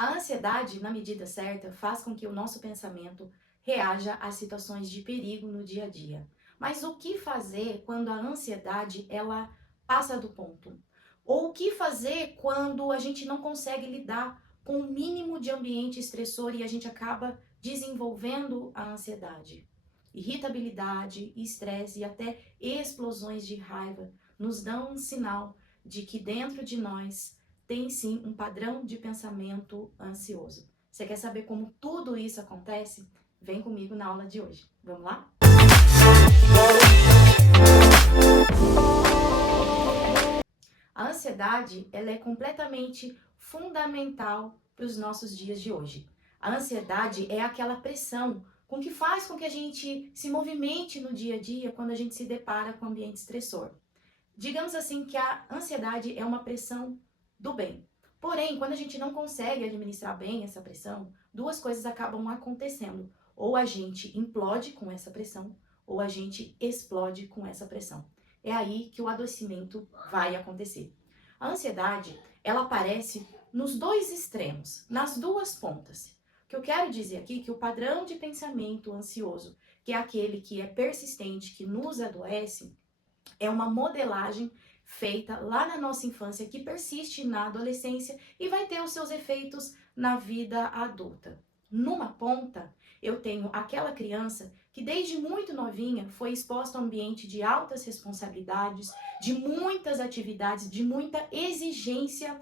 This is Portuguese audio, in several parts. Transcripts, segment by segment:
A ansiedade, na medida certa, faz com que o nosso pensamento reaja às situações de perigo no dia a dia. Mas o que fazer quando a ansiedade ela passa do ponto? Ou o que fazer quando a gente não consegue lidar com o mínimo de ambiente estressor e a gente acaba desenvolvendo a ansiedade? Irritabilidade, estresse e até explosões de raiva nos dão um sinal de que dentro de nós tem sim um padrão de pensamento ansioso. Você quer saber como tudo isso acontece? Vem comigo na aula de hoje. Vamos lá? A ansiedade, ela é completamente fundamental para os nossos dias de hoje. A ansiedade é aquela pressão com que faz com que a gente se movimente no dia a dia quando a gente se depara com um ambiente estressor. Digamos assim que a ansiedade é uma pressão do bem. Porém, quando a gente não consegue administrar bem essa pressão, duas coisas acabam acontecendo. Ou a gente implode com essa pressão, ou a gente explode com essa pressão. É aí que o adoecimento vai acontecer. A ansiedade, ela aparece nos dois extremos, nas duas pontas. O que eu quero dizer aqui é que o padrão de pensamento ansioso, que é aquele que é persistente, que nos adoece, é uma modelagem feita lá na nossa infância que persiste na adolescência e vai ter os seus efeitos na vida adulta. Numa ponta, eu tenho aquela criança que desde muito novinha foi exposta a um ambiente de altas responsabilidades, de muitas atividades, de muita exigência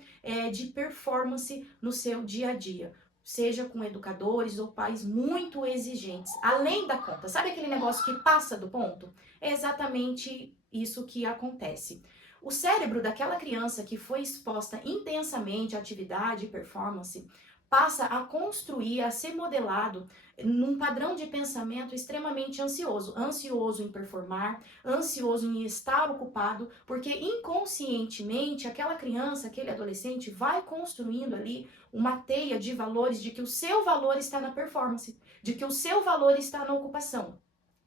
de performance no seu dia a dia. Seja com educadores ou pais muito exigentes, além da conta. Sabe aquele negócio que passa do ponto? É exatamente isso que acontece. O cérebro daquela criança que foi exposta intensamente à atividade e performance passa a construir, a ser modelado num padrão de pensamento extremamente ansioso. Ansioso em performar, ansioso em estar ocupado, porque inconscientemente aquela criança, aquele adolescente vai construindo ali uma teia de valores de que o seu valor está na performance, de que o seu valor está na ocupação.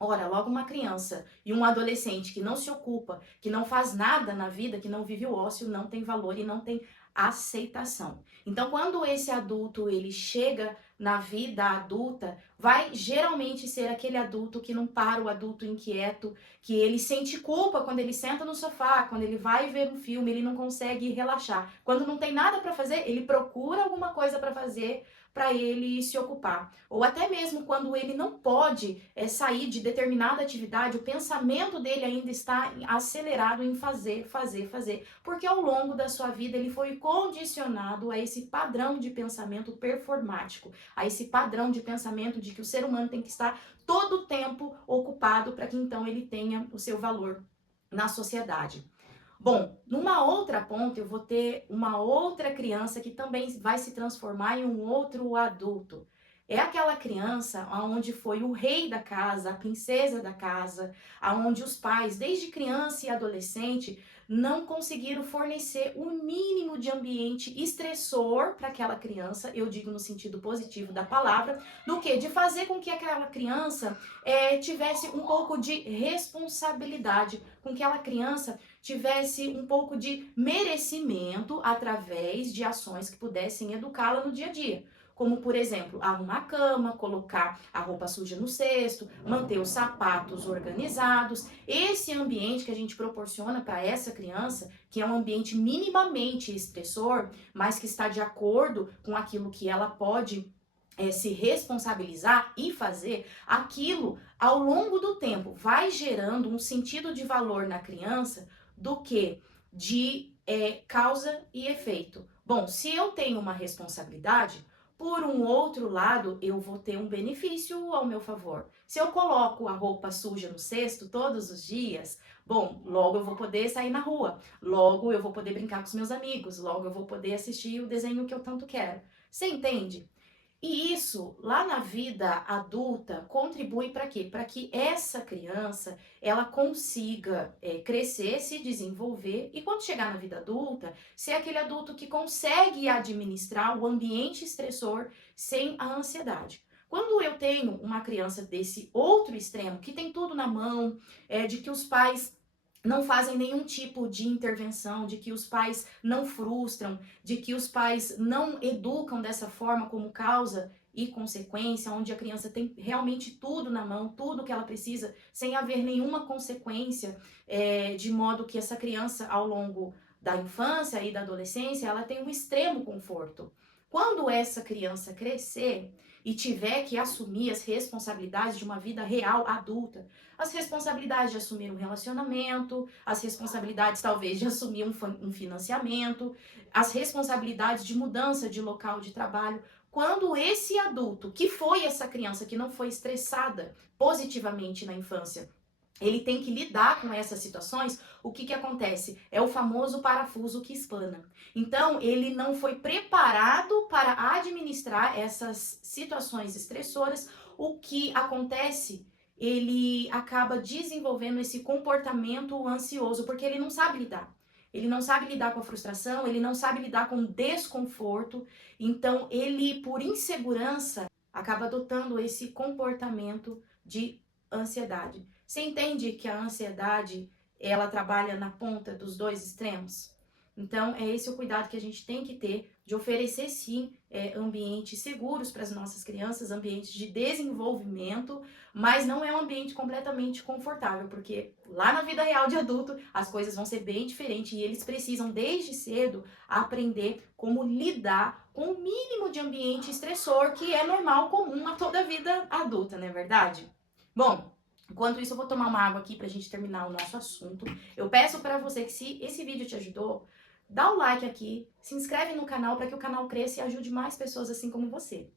Ora, logo uma criança e um adolescente que não se ocupa, que não faz nada na vida, que não vive o ócio, não tem valor e não tem aceitação. Então, quando esse adulto ele chega na vida adulta, vai geralmente ser aquele adulto que não para, o adulto inquieto, que ele sente culpa quando ele senta no sofá, quando ele vai ver um filme, ele não consegue relaxar. Quando não tem nada para fazer, ele procura alguma coisa para fazer para ele se ocupar. Ou até mesmo quando ele não pode sair de determinada atividade, o pensamento dele ainda está acelerado em fazer, porque ao longo da sua vida ele foi condicionado a esse padrão de pensamento performático, a esse padrão de pensamento de que o ser humano tem que estar todo o tempo ocupado para que então ele tenha o seu valor na sociedade. Bom, numa outra ponta eu vou ter uma outra criança que também vai se transformar em um outro adulto. É aquela criança onde foi o rei da casa, a princesa da casa, aonde os pais, desde criança e adolescente, não conseguiram fornecer o mínimo de ambiente estressor para aquela criança, eu digo no sentido positivo da palavra, do que de fazer com que aquela criança tivesse um pouco de responsabilidade, com que aquela criança tivesse um pouco de merecimento através de ações que pudessem educá-la no dia a dia. Como, por exemplo, arrumar a cama, colocar a roupa suja no cesto, manter os sapatos organizados. Esse ambiente que a gente proporciona para essa criança, que é um ambiente minimamente estressor, mas que está de acordo com aquilo que ela pode se responsabilizar e fazer, aquilo ao longo do tempo vai gerando um sentido de valor na criança do que de causa e efeito. Bom, se eu tenho uma responsabilidade, por um outro lado, eu vou ter um benefício ao meu favor. Se eu coloco a roupa suja no cesto todos os dias, bom, logo eu vou poder sair na rua, logo eu vou poder brincar com os meus amigos, logo eu vou poder assistir o desenho que eu tanto quero. Você entende? E isso, lá na vida adulta, contribui para quê? Para que essa criança, ela consiga crescer, se desenvolver e quando chegar na vida adulta, ser aquele adulto que consegue administrar o ambiente estressor sem a ansiedade. Quando eu tenho uma criança desse outro extremo, que tem tudo na mão, de que os pais não fazem nenhum tipo de intervenção, de que os pais não frustram, de que os pais não educam dessa forma como causa e consequência, onde a criança tem realmente tudo na mão, tudo que ela precisa, sem haver nenhuma consequência, de modo que essa criança, ao longo da infância e da adolescência, ela tem um extremo conforto. Quando essa criança crescer e tiver que assumir as responsabilidades de uma vida real adulta, as responsabilidades de assumir um relacionamento, as responsabilidades talvez de assumir um financiamento, as responsabilidades de mudança de local de trabalho. Quando esse adulto, que foi essa criança que não foi estressada positivamente na infância, ele tem que lidar com essas situações, o que acontece? É o famoso parafuso que espana. Então, ele não foi preparado para administrar essas situações estressoras. O que acontece? Ele acaba desenvolvendo esse comportamento ansioso, porque ele não sabe lidar. Ele não sabe lidar com a frustração, ele não sabe lidar com o desconforto. Então, ele, por insegurança, acaba adotando esse comportamento de ansiedade. Você entende que a ansiedade, ela trabalha na ponta dos dois extremos? Então, é esse o cuidado que a gente tem que ter de oferecer, sim, ambientes seguros para as nossas crianças, ambientes de desenvolvimento, mas não é um ambiente completamente confortável, porque lá na vida real de adulto as coisas vão ser bem diferentes e eles precisam, desde cedo, aprender como lidar com o mínimo de ambiente estressor que é normal, comum a toda a vida adulta, não é verdade? Bom, enquanto isso, eu vou tomar uma água aqui pra gente terminar o nosso assunto. Eu peço para você que, se esse vídeo te ajudou, dá o like aqui, se inscreve no canal para que o canal cresça e ajude mais pessoas assim como você.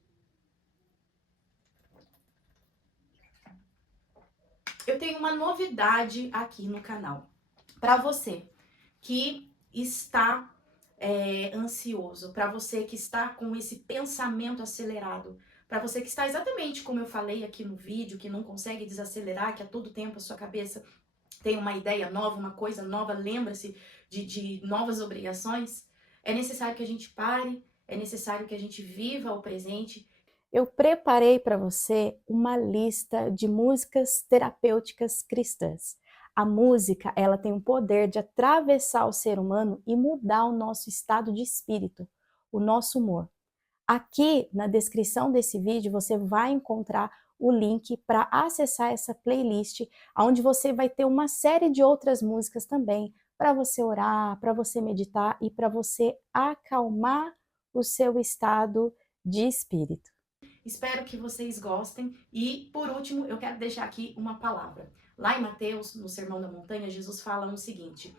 Eu tenho uma novidade aqui no canal. Para você que está ansioso, para você que está com esse pensamento acelerado, para você que está exatamente como eu falei aqui no vídeo, que não consegue desacelerar, que a todo tempo a sua cabeça tem uma ideia nova, uma coisa nova, lembra-se de novas obrigações, é necessário que a gente pare, é necessário que a gente viva o presente. Eu preparei para você uma lista de músicas terapêuticas cristãs. A música, ela tem o poder de atravessar o ser humano e mudar o nosso estado de espírito, o nosso humor. Aqui na descrição desse vídeo você vai encontrar o link para acessar essa playlist, onde você vai ter uma série de outras músicas também, para você orar, para você meditar e para você acalmar o seu estado de espírito. Espero que vocês gostem e, por último, eu quero deixar aqui uma palavra. Lá em Mateus, no Sermão da Montanha, Jesus fala o seguinte: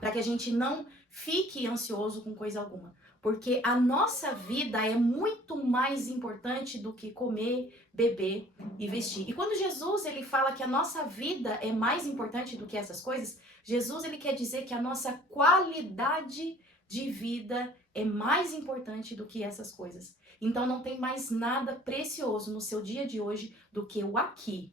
para que a gente não fique ansioso com coisa alguma, porque a nossa vida é muito mais importante do que comer, beber e vestir. E quando Jesus ele fala que a nossa vida é mais importante do que essas coisas, Jesus ele quer dizer que a nossa qualidade de vida é mais importante do que essas coisas. Então não tem mais nada precioso no seu dia de hoje do que o aqui,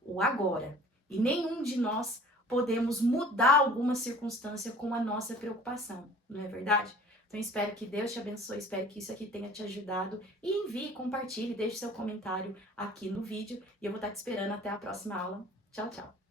o agora. E nenhum de nós podemos mudar alguma circunstância com a nossa preocupação, não é verdade? Então espero que Deus te abençoe, espero que isso aqui tenha te ajudado e envie, compartilhe, deixe seu comentário aqui no vídeo e eu vou estar te esperando até a próxima aula. Tchau, tchau!